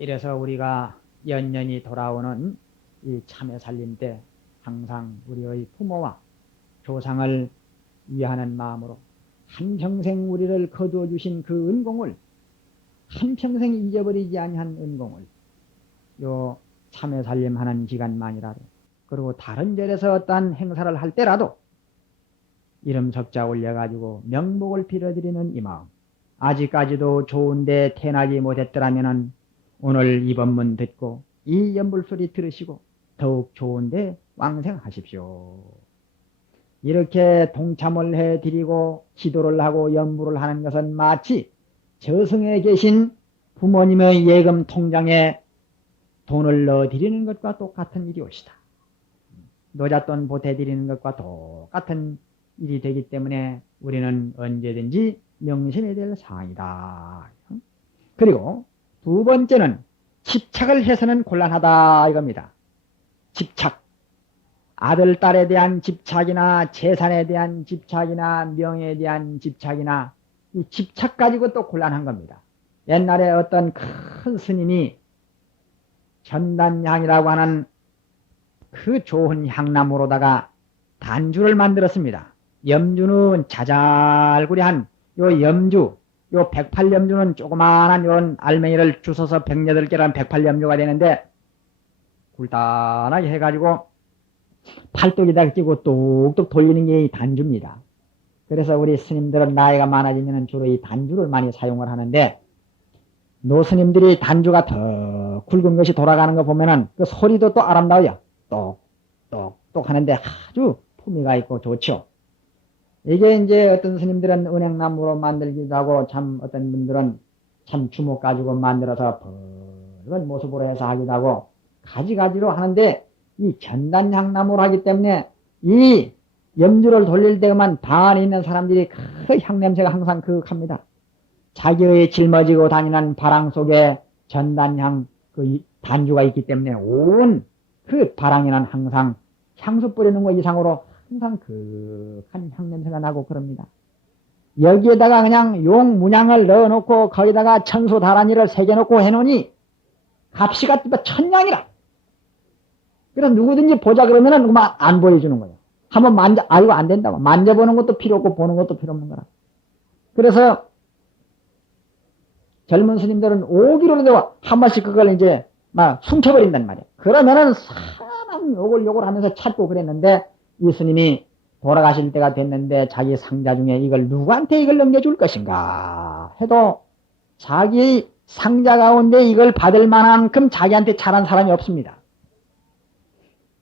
이래서 우리가 연년이 돌아오는 이 참회 살림 때 항상 우리의 부모와 조상을 위하는 마음으로 한평생 우리를 거두어 주신 그 은공을 한평생 잊어버리지 아니한 은공을 요 참회 살림하는 기간만이라도, 그리고 다른 절에서 어떠한 행사를 할 때라도 이름 석자 올려가지고 명목을 빌어드리는 이 마음, 아직까지도 좋은데 태어나지 못했더라면 오늘 이 법문 듣고 이 연불소리 들으시고 더욱 좋은데 왕생하십시오. 이렇게 동참을 해드리고 기도를 하고 연불을 하는 것은 마치 저승에 계신 부모님의 예금 통장에 돈을 넣어드리는 것과 똑같은 일이옵시다. 노잣돈 보태드리는 것과 똑같은 일이 되기 때문에 우리는 언제든지 명심해야 될 사항이다. 그리고 두 번째는 집착을 해서는 곤란하다 이겁니다. 집착. 아들, 딸에 대한 집착이나 재산에 대한 집착이나 명예에 대한 집착이나 이 집착 가지고 또 곤란한 겁니다. 옛날에 어떤 큰 스님이 전단향이라고 하는 그 좋은 향나무로다가 단주를 만들었습니다. 염주는 자잘구리한 요 염주, 요 108염주는 조그마한 요런 알맹이를 주워서 108개란 108염주가 되는데 굴단하게 해가지고 팔뚝에다가 끼고 뚝뚝 돌리는 게 이 단주입니다. 그래서 우리 스님들은 나이가 많아지면 주로 이 단주를 많이 사용을 하는데, 노스님들이 단주가 더 굵은 것이 돌아가는 거 보면은 그 소리도 또 아름다워요. 똑똑똑 하는데 아주 품위가 있고 좋죠. 이게 이제 어떤 스님들은 은행나무로 만들기도 하고, 참 어떤 분들은 참 주먹 가지고 만들어서 붉은 모습으로 해서 하기도 하고 가지가지로 하는데, 이 전단향나무를 하기 때문에 이 염주를 돌릴 때만 방 안에 있는 사람들이 그 향냄새가 항상 그윽합니다. 자기의 짊어지고 다니는 바랑 속에 전단향 그 단주가 있기 때문에 온 그 바랑에는 항상 향수 뿌리는 거 이상으로 항상 그윽한 향냄새가 나고 그럽니다. 여기에다가 그냥 용 문양을 넣어놓고 거기다가 천수 다란이를 새겨놓고 해놓으니 값이가 천냥이라. 그래서 누구든지 보자 그러면은 그만 안 보여주는 거예요. 한번 아이고 안 된다고. 만져보는 것도 필요 없고 보는 것도 필요 없는 거라. 그래서 젊은 스님들은 오기로 한 번씩 그걸 이제 막 훔쳐버린단 말이에요. 그러면은 사람 욕을 하면서 찾고 그랬는데, 이 스님이 돌아가실 때가 됐는데 자기 상자 중에 이걸 누구한테 이걸 넘겨줄 것인가 해도 자기 상자 가운데 이걸 받을 만큼 자기한테 잘한 사람이 없습니다.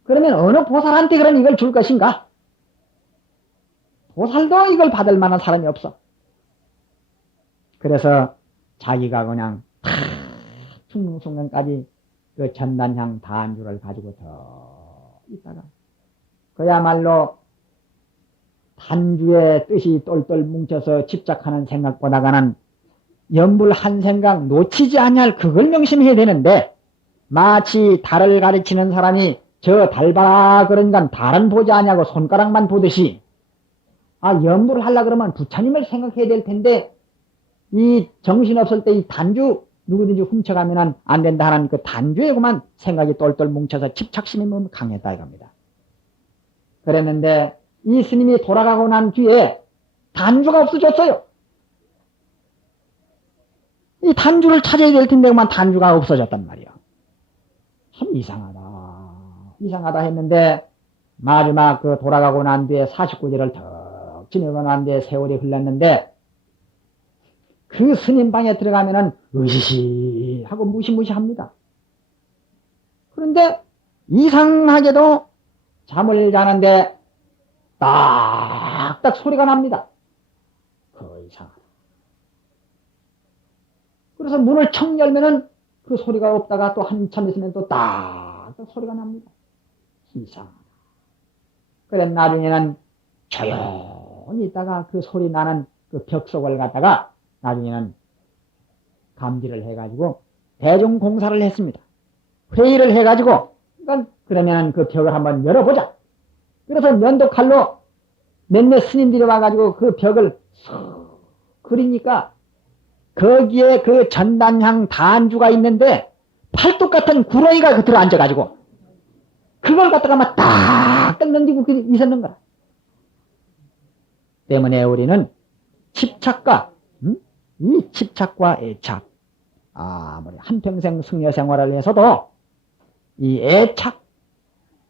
그러면 어느 보살한테 그럼 이걸 줄 것인가? 보살도 이걸 받을 만한 사람이 없어. 그래서 자기가 그냥 죽는 순간까지 그 전단향 단주를 가지고 더 있다가 그야말로 단주의 뜻이 똘똘 뭉쳐서 집착하는 생각보다가는 염불 한 생각 놓치지 아니할 그걸 명심해야 되는데, 마치 달을 가르치는 사람이 저 달 봐라 그러니까 달은 보지 아니하고 손가락만 보듯이, 염불을 하려고 그러면 부처님을 생각해야 될 텐데 이 정신없을 때 이 단주 누구든지 훔쳐가면 안 된다 하는 그 단주에 그만 생각이 똘똘 뭉쳐서 집착심이 너무 강했다 이겁니다. 그랬는데 이 스님이 돌아가고 난 뒤에 단주가 없어졌어요. 이 단주를 찾아야 될 텐데 그만 단주가 없어졌단 말이야. 참 이상하다 했는데, 마지막 그 돌아가고 난 뒤에 49제를 턱 지내고 난 뒤에 세월이 흘렀는데, 그 스님 방에 들어가면은 으시시 하고 무시무시합니다. 그런데 이상하게도 잠을 자는데 딱딱 소리가 납니다. 이상하다. 그래서 문을 청 열면은 그 소리가 없다가 또 한참 있으면 또 딱딱 소리가 납니다. 이상하다. 그래 나중에는 조용히 있다가 그 소리 나는 그 벽 속을 갖다가 나중에는 감지를 해가지고 대중공사를 했습니다. 회의를 해가지고 그러면 그 벽을 한번 열어보자. 그래서 면도칼로 몇몇 스님들이 와가지고 그 벽을 그리니까 거기에 그 전단향 단주가 있는데 팔뚝 같은 구렁이가 들어 앉아가지고 그걸 갖다가 막 딱딱 넘기고 있었는 거야. 때문에 우리는 집착과 이 집착과 애착, 아무리 한평생 승려 생활을 해서도 이 애착,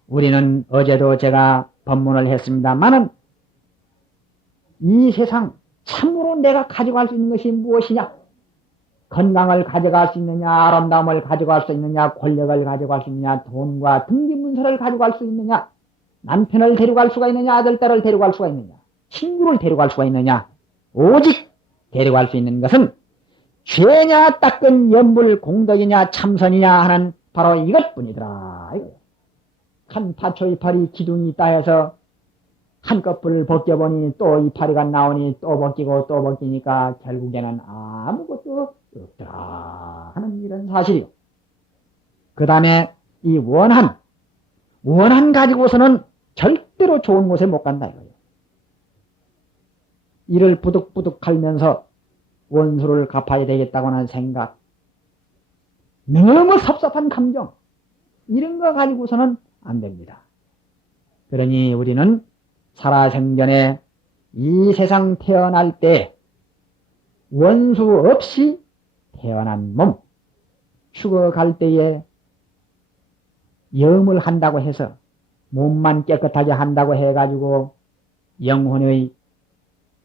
우리는 어제도 제가 법문을 했습니다마는 이 세상 참으로 내가 가져갈 수 있는 것이 무엇이냐? 건강을 가져갈 수 있느냐, 아름다움을 가져갈 수 있느냐, 권력을 가져갈 수 있느냐, 돈과 등기문서를 가져갈 수 있느냐, 남편을 데려갈 수가 있느냐, 아들, 딸을 데려갈 수가 있느냐, 친구를 데려갈 수가 있느냐, 오직 데려갈 수 있는 것은 죄냐 닦은 연불 공덕이냐 참선이냐 하는 바로 이것뿐이더라. 한 파초 이파리 기둥이 따여서 한꺼풀 벗겨보니 또 이파리가 나오니 또 벗기고 또 벗기니까 결국에는 아무것도 없더라 하는 이런 사실이요. 그 다음에 이 원한 가지고서는 절대로 좋은 곳에 못 간다 이거예요. 이를 부득부득 갈면서 원수를 갚아야 되겠다고 하는 생각, 너무 섭섭한 감정, 이런 거 가지고서는 안 됩니다. 그러니 우리는 살아생전에 이 세상 태어날 때 원수 없이 태어난 몸, 죽어갈 때에 염을 한다고 해서 몸만 깨끗하게 한다고 해가지고 영혼의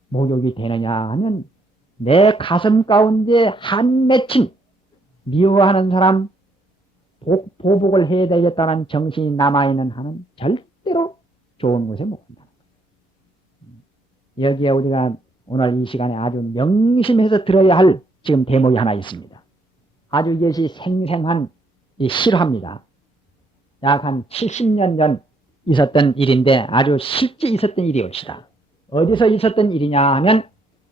목욕이 되느냐 하면 내 가슴 가운데 한 맺힌 미워하는 사람 보복을 해야 되겠다는 정신이 남아있는 한은 절대로 좋은 곳에 못 간다. 여기에 우리가 오늘 이 시간에 아주 명심해서 들어야 할 지금 대목이 하나 있습니다. 아주 이것이 생생한 실화입니다. 약 한 70년 전 있었던 일인데 아주 실제 있었던 일이옵시다. 어디서 있었던 일이냐 하면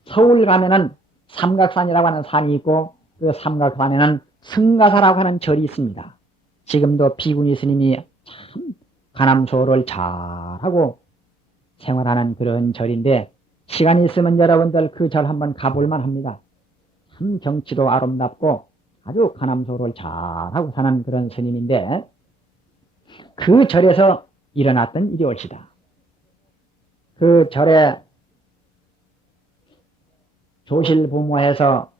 서울 가면은 삼각산이라고 하는 산이 있고 그 삼각산에는 승가사라고 하는 절이 있습니다. 지금도 비구니 스님이 참 가남소를 잘하고 생활하는 그런 절인데 시간이 있으면 여러분들 그 절 한번 가볼만 합니다. 참 정치도 아름답고 아주 가남소를 잘하고 사는 그런 스님인데 그 절에서 일어났던 일이 옳시다. 그 절에 조실부모해서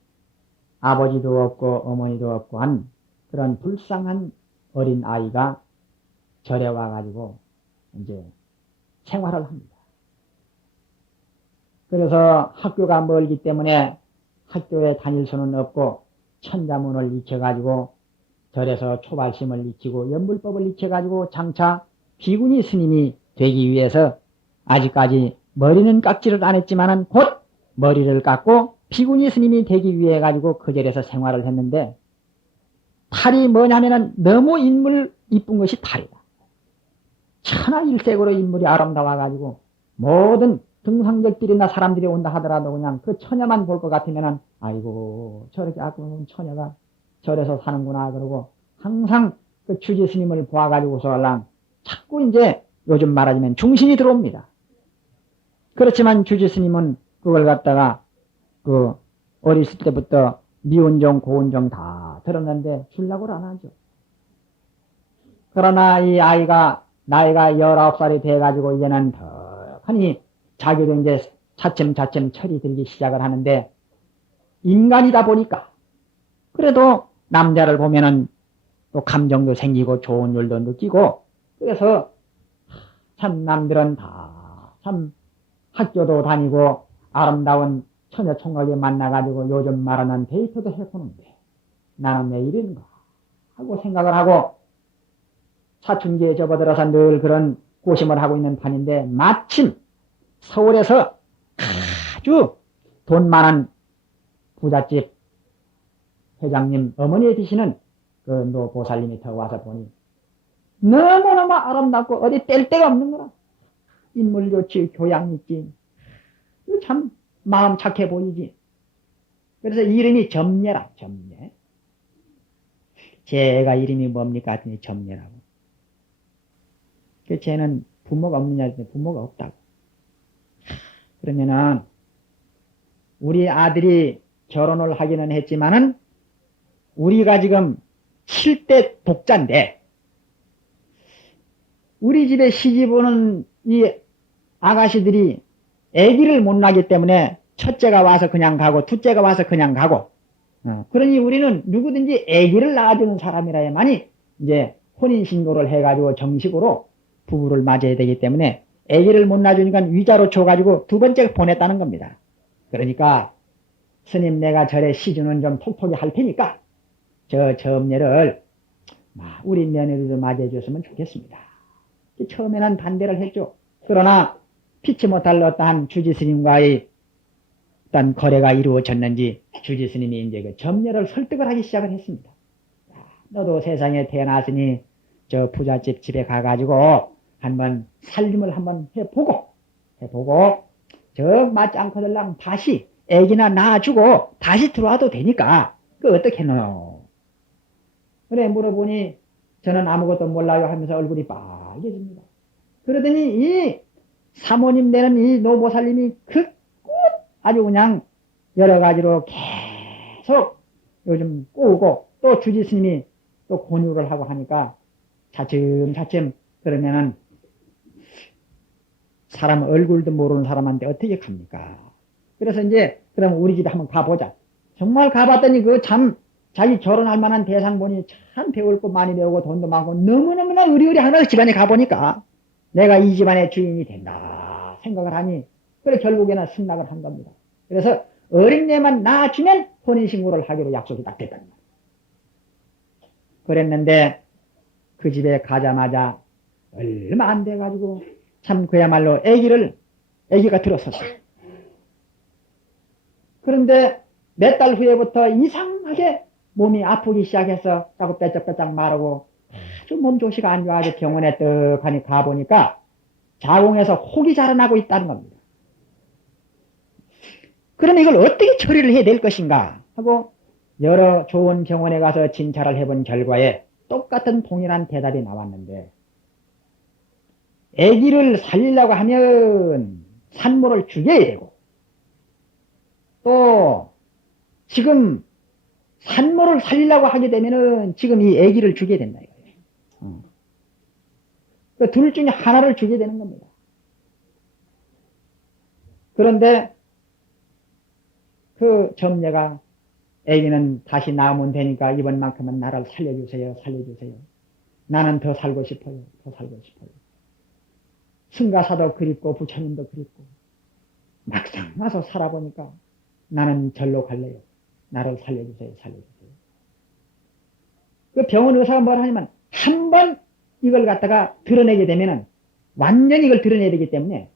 아버지도 없고 어머니도 없고 한 그런 불쌍한 어린 아이가 절에 와가지고 이제 생활을 합니다. 그래서 학교가 멀기 때문에 학교에 다닐 수는 없고 천자문을 익혀가지고 절에서 초발심을 익히고 연불법을 익혀가지고 장차 비구니 스님이 되기 위해서 아직까지 머리는 깎지를 안 했지만은 곧 머리를 깎고 비구니 스님이 되기 위해 가지고 그 절에서 생활을 했는데 탈이 뭐냐면은 너무 인물 이쁜 것이 탈이다. 천하일색으로 인물이 아름다워 가지고 모든 등상객들이나 사람들이 온다 하더라도 그냥 그 처녀만 볼 것 같으면은 아이고 저렇게 아픈 처녀가 절에서 사는구나 그러고 항상 그 주지 스님을 보아가지고서 자꾸 이제 요즘 말하자면 중신이 들어옵니다. 그렇지만 주지 스님은 그걸 갖다가 그 어렸을 때부터 미운정 고운정 다 들었는데 줄라고를 안 하죠. 그러나 이 아이가 나이가 19살이 돼가지고 이제는 덕하니 자기도 이제 차츰차츰 철이 들기 시작을 하는데 인간이다 보니까 그래도 남자를 보면은 또 감정도 생기고 좋은 일도 느끼고 그래서 참 남들은 다 참 학교도 다니고 아름다운 처녀 총각에 만나가지고 요즘 말하는 데이트도 해보는데 나는 왜 이런가 하고 생각을 하고 사춘기에 접어들어서 늘 그런 고심을 하고 있는 판인데 마침 서울에서 아주 돈 많은 부잣집 회장님 어머니에 드시는 그 노보살님이 더 와서 보니 너무너무 아름답고 어디 뗄 데가 없는 거라. 인물 좋지, 교양 있지. 참 마음 착해 보이지. 그래서 이름이 점례라, 점례. 제가 이름이 뭡니까? 하더니 점례라고. 그 쟤는 부모가 없느냐 했더니 부모가 없다고. 그러면은 우리 아들이 결혼을 하기는 했지만은 우리가 지금 7대 독자인데 우리 집에 시집 오는 이 아가씨들이 아기를 못 낳기 때문에 첫째가 와서 그냥 가고 둘째가 와서 그냥 가고 그러니 우리는 누구든지 아기를 낳아주는 사람이라야만이 이제 혼인신고를 해가지고 정식으로 부부를 맞아야 되기 때문에 아기를 못 낳아주니까 위자료 줘가지고 두 번째 보냈다는 겁니다. 그러니까 스님 내가 절에 시주는 좀 톡톡히 할 테니까 저 점례를 우리 며느리도 맞아줬으면 좋겠습니다. 처음에는 반대를 했죠. 그러나 피치 못할 어떠한 주지 스님과의 어떤 거래가 이루어졌는지 주지 스님이 이제 그 점례를 설득을 하기 시작을 했습니다. 너도 세상에 태어났으니 저 부잣집 집에 가가지고 한번 살림을 한번 해보고 저 맞지 않거들랑 다시 애기나 낳아주고 다시 들어와도 되니까 그 어떻게 해노? 그래 물어보니 저는 아무것도 몰라요 하면서 얼굴이 빨개집니다. 그러더니 이 사모님 되는 이 노보살님이 그 아주 그냥 여러 가지로 계속 요즘 꼬우고 또 주지 스님이 또 권유를 하고 하니까 차츰차츰 그러면은 사람 얼굴도 모르는 사람한테 어떻게 갑니까? 그래서 이제 그럼 우리 집에 한번 가보자. 정말 가봤더니 그 참 자기 결혼할 만한 대상 보니 참 배울 거 많이 배우고 돈도 많고 너무너무나 의리의리하는 집안에 가보니까 내가 이 집안의 주인이 된다 생각을 하니 그래 결국에는 승낙을 한 겁니다. 그래서 어린애만 낳아주면 혼인신고를 하기로 약속이 딱 됐단 말이에요. 그랬는데 그 집에 가자마자 얼마 안 돼가지고 참 그야말로 아기가 들었었어요. 그런데 몇 달 후에부터 이상하게 몸이 아프기 시작해서 자꾸 빼쩍빼쩍 마르고 아주 몸조시가 안 좋아서 병원에 떡하니 가보니까 자궁에서 혹이 자라나고 있다는 겁니다. 그러면 이걸 어떻게 처리를 해야 될 것인가 하고 여러 좋은 병원에 가서 진찰을 해본 결과에 똑같은 동일한 대답이 나왔는데 아기를 살리려고 하면 산모를 죽여야 되고 또 지금 산모를 살리려고 하게 되면은 지금 이 아기를 죽여야 된다 이거예요. 그 둘 중에 하나를 죽여야 되는 겁니다. 그런데 그 점례가 아기는 다시 낳으면 되니까 이번만큼은 나를 살려주세요. 나는 더 살고 싶어요. 승가사도 그립고 부처님도 그립고 막상 와서 살아보니까 나는 절로 갈래요. 나를 살려주세요. 그 병원 의사가 뭐라 하냐면 한 번 이걸 갖다가 드러내게 되면은 완전히 이걸 드러내야 되기 때문에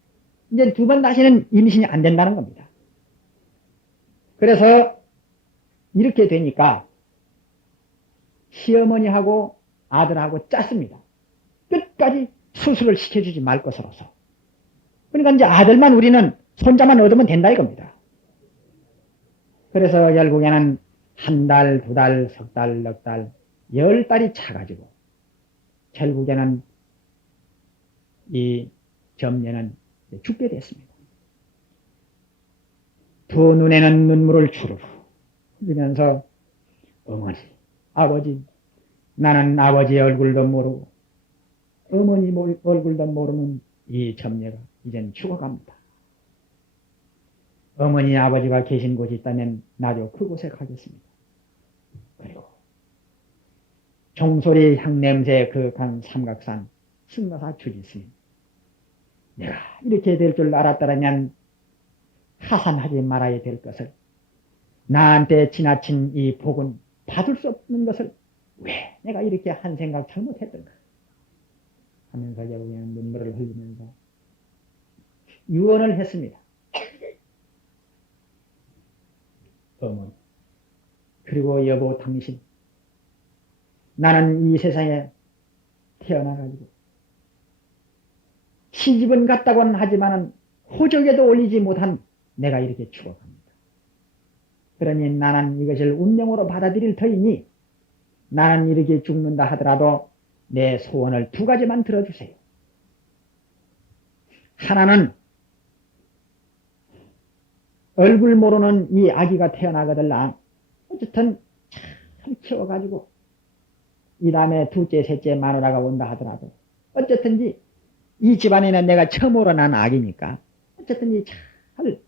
이제 두 번 다시는 임신이 안 된다는 겁니다. 그래서 이렇게 되니까 시어머니하고 아들하고 짰습니다. 끝까지 수술을 시켜주지 말 것으로서. 그러니까 이제 아들만 우리는 손자만 얻으면 된다 이겁니다. 그래서 결국에는 한 달, 두 달, 석 달, 넉 달, 10달이 차가지고 결국에는 이 점례는 죽게 됐습니다. 두 눈에는 눈물을 주르르 흘리면서 어머니, 아버지, 나는 아버지의 얼굴도 모르고 어머니 얼굴도 모르는 이 점례가 이젠 죽어갑니다. 어머니 아버지가 계신 곳이 있다면 나도 그곳에 가겠습니다. 그리고 종소리 향냄새 그 간 삼각산 승가사 주지스님 내가 이렇게 될 줄 알았더라면 하산하지 말아야 될 것을 나한테 지나친 이 복은 받을 수 없는 것을 왜 내가 이렇게 한 생각 잘못했던가 하면서 결국에는 눈물을 흘리면서 유언을 했습니다. 어머니 그리고 여보 당신 나는 이 세상에 태어나가지고 시집은 갔다고는 하지만은 호적에도 올리지 못한 내가 이렇게 죽어갑니다. 그러니 나는 이것을 운명으로 받아들일 터이니 나는 이렇게 죽는다 하더라도 내 소원을 두 가지만 들어주세요. 하나는 얼굴 모르는 이 아기가 태어나거들랑 어쨌든 잘 키워가지고 이 다음에 둘째, 셋째 마누라가 온다 하더라도 어쨌든지 이 집안에는 내가 처음으로 난 아기니까 어쨌든지 잘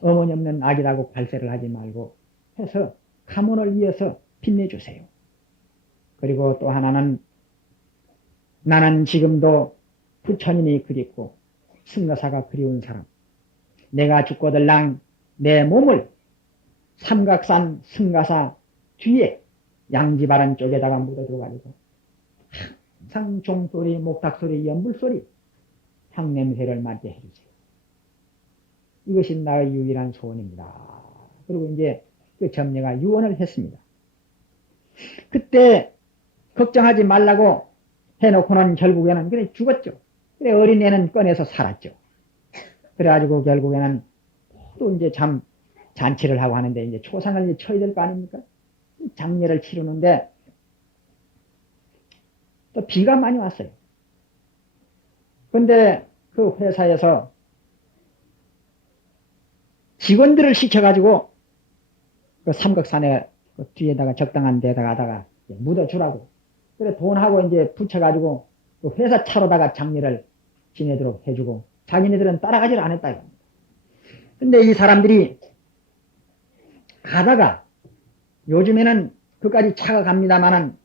어머니 없는 아기라고 발세를 하지 말고 해서 가문을 이어서 빛내주세요. 그리고 또 하나는 나는 지금도 부처님이 그립고 승가사가 그리운 사람. 내가 죽고들랑 내 몸을 삼각산 승가사 뒤에 양지바른 쪽에다가 묻어줘가지고 항상 종소리, 목탁소리, 연불소리, 향냄새를 맡게 해주세요. 이것이 나의 유일한 소원입니다. 그리고 이제 그 점녀가 유언을 했습니다. 그때 걱정하지 말라고 해놓고는 결국에는 그래 죽었죠. 그래 어린애는 꺼내서 살았죠. 그래가지고 결국에는 또 이제 참 잔치를 하고 하는데 이제 초상을 이제 쳐야 될 거 아닙니까? 장례를 치르는데 또 비가 많이 왔어요. 근데 그 회사에서 직원들을 시켜가지고 그 삼각산에 그 뒤에다가 적당한 데다가 묻어주라고. 그래 돈하고 이제 붙여가지고 그 회사 차로다가 장례를 지내도록 해주고 자기네들은 따라가지를 않았다 이겁니다. 근데 이 사람들이 가다가 요즘에는 그까지 차가 갑니다만은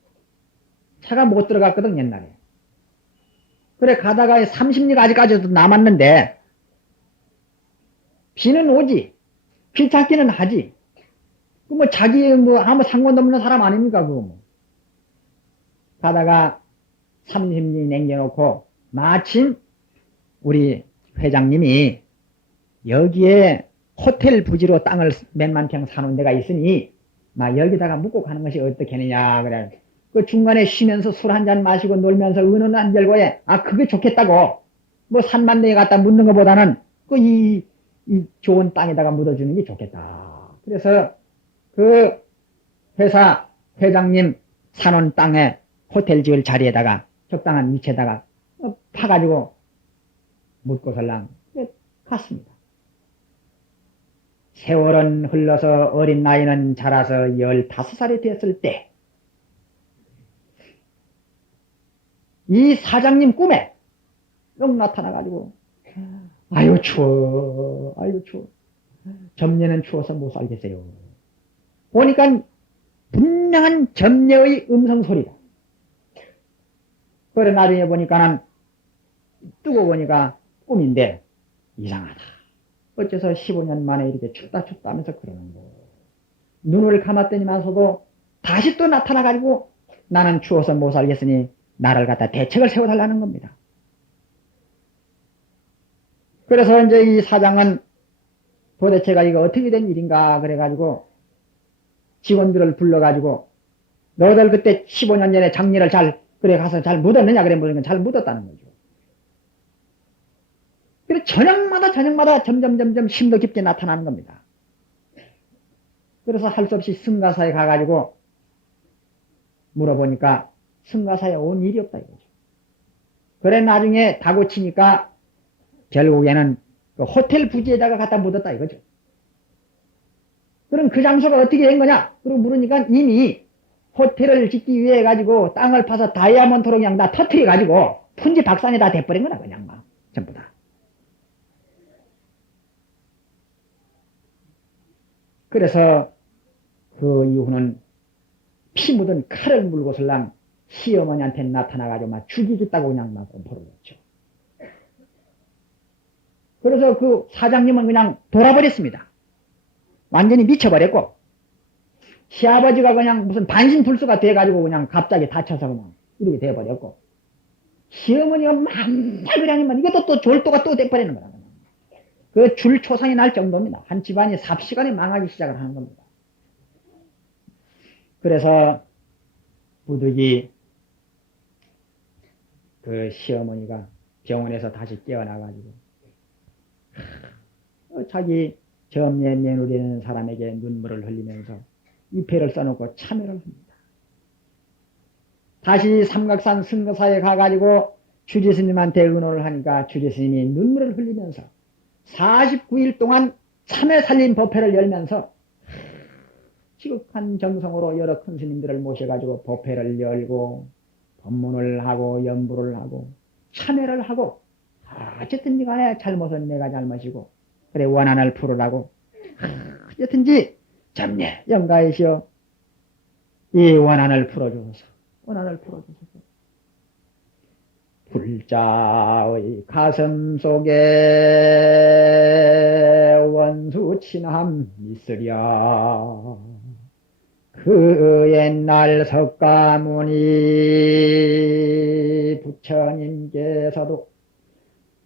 차가 못 들어갔거든 옛날에. 그래 가다가 30리가 아직까지도 남았는데 비는 오지 비 찾기는 하지. 그 뭐 자기 뭐 아무 상관도 없는 사람 아닙니까 그거 뭐. 가다가 30리 남겨놓고 마침 우리 회장님이 여기에 호텔 부지로 땅을 몇만 평 사놓은 데가 있으니 막 여기다가 묵고 가는 것이 어떻겠느냐 그래. 그 중간에 쉬면서 술 한잔 마시고 놀면서 은은 안 들고 해. 아 그게 좋겠다고. 뭐 산만대에 갖다 묻는 것보다는 그 이 좋은 땅에다가 묻어주는 게 좋겠다. 그래서 그 회사 회장님 사놓은 땅에 호텔 지을 자리에다가 적당한 위치에다가 파가지고 묻고설랑 갔습니다. 세월은 흘러서 어린 나이는 자라서 15살이 됐을 때 이 사장님 꿈에 쭉 나타나가지고 아유 추워 아유 추워 점례는 추워서 못 살겠어요. 보니까 분명한 점례의 음성 소리다. 그래 나중에 보니까는 뜨고 보니까 꿈인데 이상하다. 어째서 15년 만에 이렇게 춥다 하면서 그러는 거. 눈을 감았더니만서도 다시 또 나타나가지고 나는 추워서 못 살겠으니 나를 갖다 대책을 세워달라는 겁니다. 그래서 이제 이 사장은 도대체가 이거 어떻게 된 일인가 그래가지고 직원들을 불러가지고 너희들 그때 15년 전에 장례를 그래 가서 잘 묻었느냐 그래 보니까 잘 묻었다는 거죠. 그래서 저녁마다 점점 심도 깊게 나타나는 겁니다. 그래서 할 수 없이 승가사에 가가지고 물어보니까 승가사에 온 일이 없다 이거죠. 그래 나중에 다고치니까 결국에는 그 호텔 부지에다가 갖다 묻었다 이거죠. 그럼 그 장소가 어떻게 된 거냐? 그리고 물으니까 이미 호텔을 짓기 위해 가지고 땅을 파서 다이아몬드로 그냥 다 터트려 가지고 푼지 박산이 다 돼버린 거다 그냥 막 전부 다. 그래서 그 이후는 피 묻은 칼을 물고설랑 시어머니한테 나타나가지고 막 죽이겠다고 그냥 막 공포를 했죠. 그래서 그 사장님은 그냥 돌아버렸습니다. 완전히 미쳐버렸고 시아버지가 그냥 무슨 반신불수가 돼가지고 그냥 갑자기 다쳐서 그냥 이렇게 돼버렸고 시어머니가 만날 그냥이면 이것도 또 졸도가 또 돼버리는 거라. 그 줄초상이 날 정도입니다. 한 집안이 삽시간에 망하기 시작을 하는 겁니다. 그래서 부득이 그 시어머니가 병원에서 다시 깨어나가지고 자기 점례 며느리라는 사람에게 눈물을 흘리면서 위패를 써놓고 참여를 합니다. 다시 삼각산 승거사에 가가지고 주지스님한테 의논을 하니까 주지스님이 눈물을 흘리면서 49일 동안 참회 살림 법회를 열면서 지극한 정성으로 여러 큰 스님들을 모셔가지고 법회를 열고 법문을 하고 연부를 하고 참회를 하고 어쨌든지 간에 잘못은 내가 잘못이고 그래 원한을 풀으라고 어쨌든지 잡례 영가이시여 이 원한을 풀어주소서. 원한을 풀어주소서. 불자의 가슴 속에 원수 친함 있으랴. 그 옛날 석가모니 부처님께서도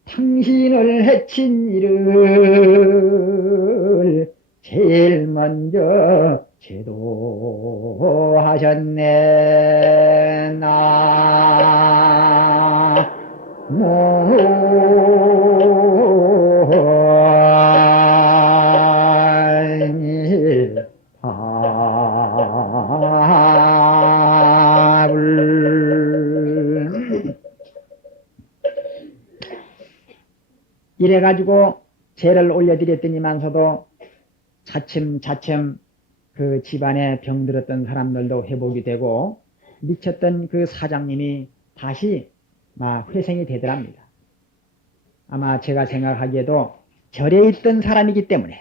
당신을 해친 일을 제일 먼저 제도하셨네. 이래가지고 제를 올려드렸더니만서도 차츰차츰 그 집안에 병들었던 사람들도 회복이 되고 미쳤던 그 사장님이 다시 막 회생이 되더랍니다. 아마 제가 생각하기에도 절에 있던 사람이기 때문에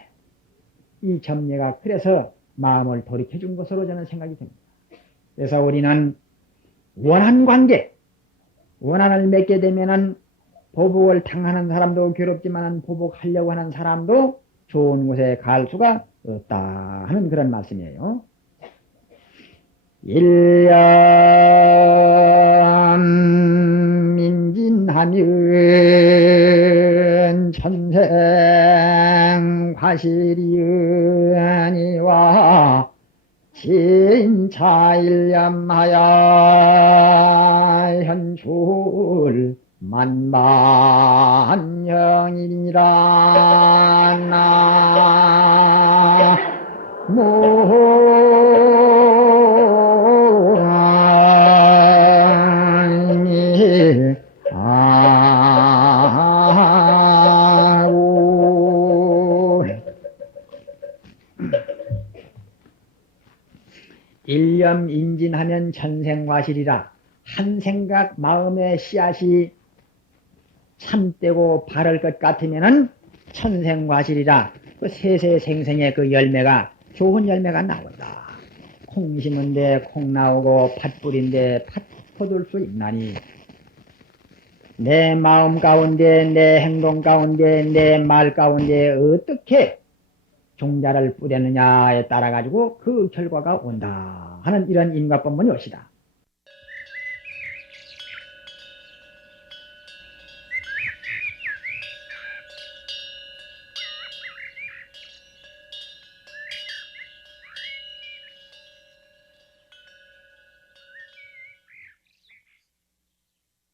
이 점례가 그래서 마음을 돌이켜준 것으로 저는 생각이 됩니다. 그래서 우리는 원한 관계, 원한을 맺게 되면은 보복을 당하는 사람도 괴롭지만 보복하려고 하는 사람도 좋은 곳에 갈 수가 없다 하는 그런 말씀이에요. 일념민진하면 천생과실이니와 진차일념하여 현출 만만영이니라. 일념인진하면 천생과실이라. 한 생각 마음의 씨앗이 참되고 바를 것 같으면은 천생과실이라. 그 세세생생의 그 열매가 좋은 열매가 나온다. 콩 심은데 콩 나오고 팥 뿌린데 팥 거둘 수 있나니 내 마음 가운데 내 행동 가운데 내 말 가운데 어떻게 종자를 뿌렸느냐에 따라 가지고 그 결과가 온다 하는 이런 인과법문이 옵시다.